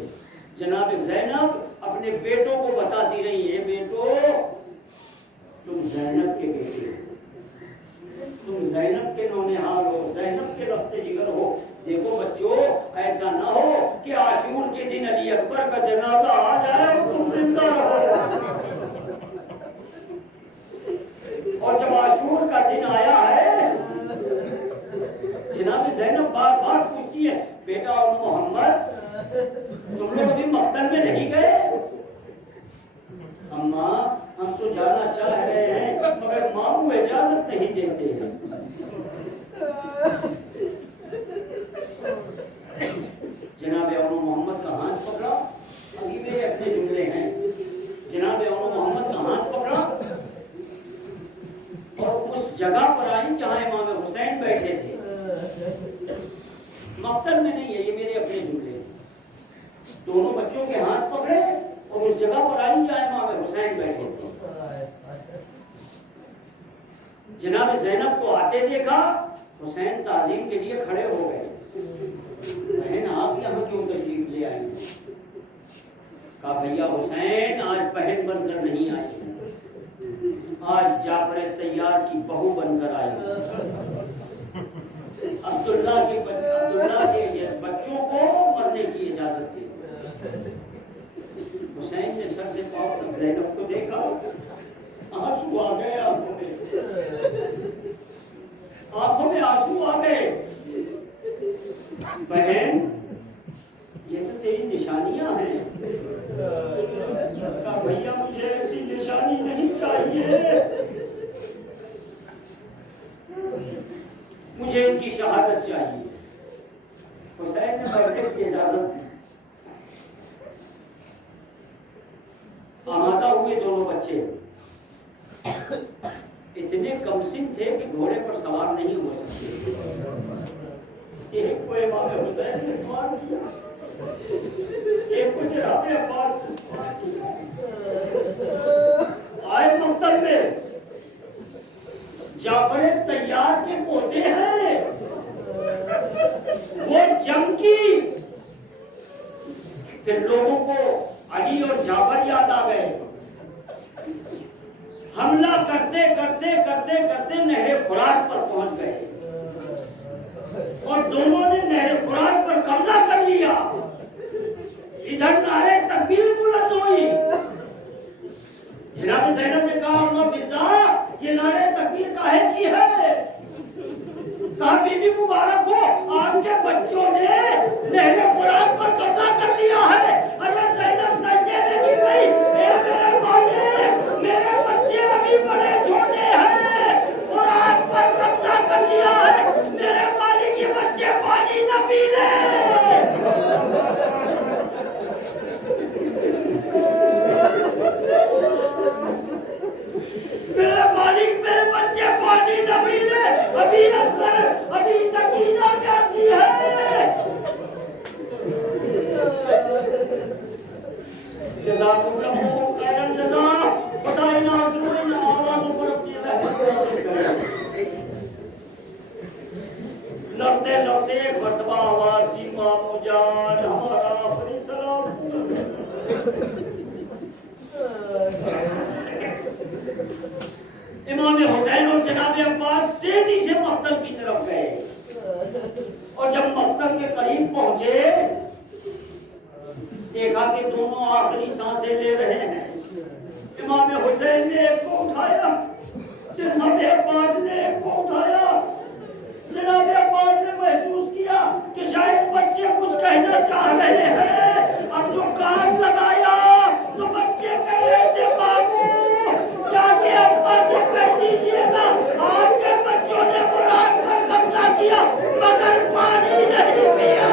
جناب زینب اپنے بیٹوں کو بتاتی رہی ہے، بیٹو تم زینب کے بیٹے ہو، تم زینب کے نونہار ہو، زینب کے رفت جگر ہو۔ دیکھو بچوں، ایسا نہ ہو کہ عاشور کے دن علی اکبر کا جنازہ آ جائے اور تم زندہ رہو۔ اور جب عاشور کا دن آیا ہے، جناب زینب بار بار پوچھتی ہے، بیٹا اور محمد تم لوگ ابھی مقتل میں نہیں گئے؟ اماں ہم تو جانا چاہ رہے ہیں مگر ماموں اجازت نہیں دیتے ہیں۔ جناب عمر محمد کا ہاتھ پکڑا، ابھی میرے اپنے جملے ہیں، جناب عمر محمد کا ہاتھ پکڑا اور اس جگہ پر آئی جہاں امام حسین بیٹھے تھے، مقتل میں نہیں ہے، یہ میرے اپنے جملے ہیں۔ دونوں بچوں کے ہاتھ پکڑے اور اس جگہ پر آئی جہاں امام حسین بیٹھے تھے۔ جناب زینب کو آتے دیکھا، حسین تعظیم کے لیے کھڑے ہو گئے۔ بہن آپ یہاں کیوں تشریف لے آئی ہیں؟ کہا بھیا حسین آج بہن بن کر نہیں آئی، آج جعفر طیار کی بہو بن کر آئی۔ عبداللہ کے بچوں کو مرنے کی اجازت دی۔ حسین نے سر سے پاؤں تک زینب کو دیکھا، آنسو آ گئے آنکھوں میں آنسو آ گئے۔ بہن یہ تو تیری نشانیاں ہیں۔ کہا بھیا مجھے ایسی نشانی نہیں چاہیے، مجھے ان کی شہادت چاہیے۔ حسین نے مرنے کی اجازت دی۔ آمادہ ہوئے دونوں بچے، اتنے کم سن تھے کہ گھوڑے پر سوار نہیں ہو سکتے۔ ایک کو امام حسین نے سوار کیا، ایک کو جناب عباس نے سوار کیا۔ آئے مقتل میں، جعفر طیار کے پوتے ہیں، وہ جنگ کی، پھر لوگوں کو علی اور جعفر یاد آ گئے۔ حملہ کرتے کرتے کرتے کرتے نہر فرات پر پہنچ گئے اور دونوں نے نہر فرات پر قبضہ کر لیا۔ ادھر نعرے تکبیر بلند ہوئی۔ جناب زینب نے کہا اللہ فضا یہ نعرے تکبیر کاہے کی ہے؟ کہا بی بی مبارک ہو، آپ کے بچوں نے نہر فرات پر قبضہ کر لیا ہے۔ اگر زینب سجدے میں گر گئی، اے میرے مالک میرے بچے ابھی بڑے چھوٹے ہیں، فرات پر قبضہ کر لیا ہے، میرے مالک یہ بچے پانی نہ پی لیں۔ میرے مالک میرے بچے پانی نہ پی لیں، ابھی اصغر ابھی سکینہ پیاسی ہے۔ جزاک اللہ خیر الجزا، خدائے ناظرین آوازوں پر اپنی لڑتے لڑتے ایک مرتبہ آواز دی، مامو جان ہمارا آخری سلام۔ امام حسین اور جناب عباس تیزی سے مقتل کی طرف گئے اور جب مقتل کے قریب پہنچے دیکھا کہ دونوں آخری سانسیں لے رہے ہیں۔ امام حسین نے ایک کو اٹھایا، جناب عباس نے ایک کو اٹھایا۔ جناب عباس نے محسوس کیا کہ شاید بچے کچھ کہنا چاہ رہے ہیں. اب جو کان لگایا تو بچے کہہ رہے تھے بابو جا کے ابا سے کہہ دیجیے گا آج کے بچوں نے قرآن پر قبضہ کیا مگر پانی نہیں پیا.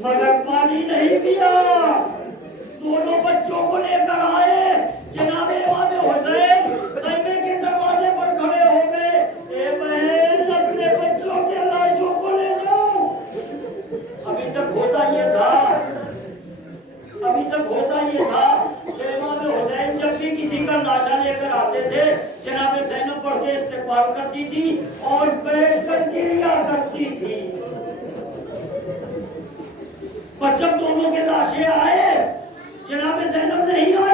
مگر پانی نہیں پیا. دونوں بچوں کو لے کر آئے. جناب امام حسین خیمے کے دروازے پر کھڑے ہو گئے. اے بہن اپنے بچوں کے لاشوں کو لے جاؤ. ابھی تک ہوتا یہ تھا کہ امام حسین جب بھی کسی کا لاشا لے کر آتے تھے جناب زینب پڑھ کے استقبال کرتی تھی اور بیٹھ کر گریا کرتی تھی. پر جب دونوں کے لاشیں آئے جناب زینب نہیں آئے.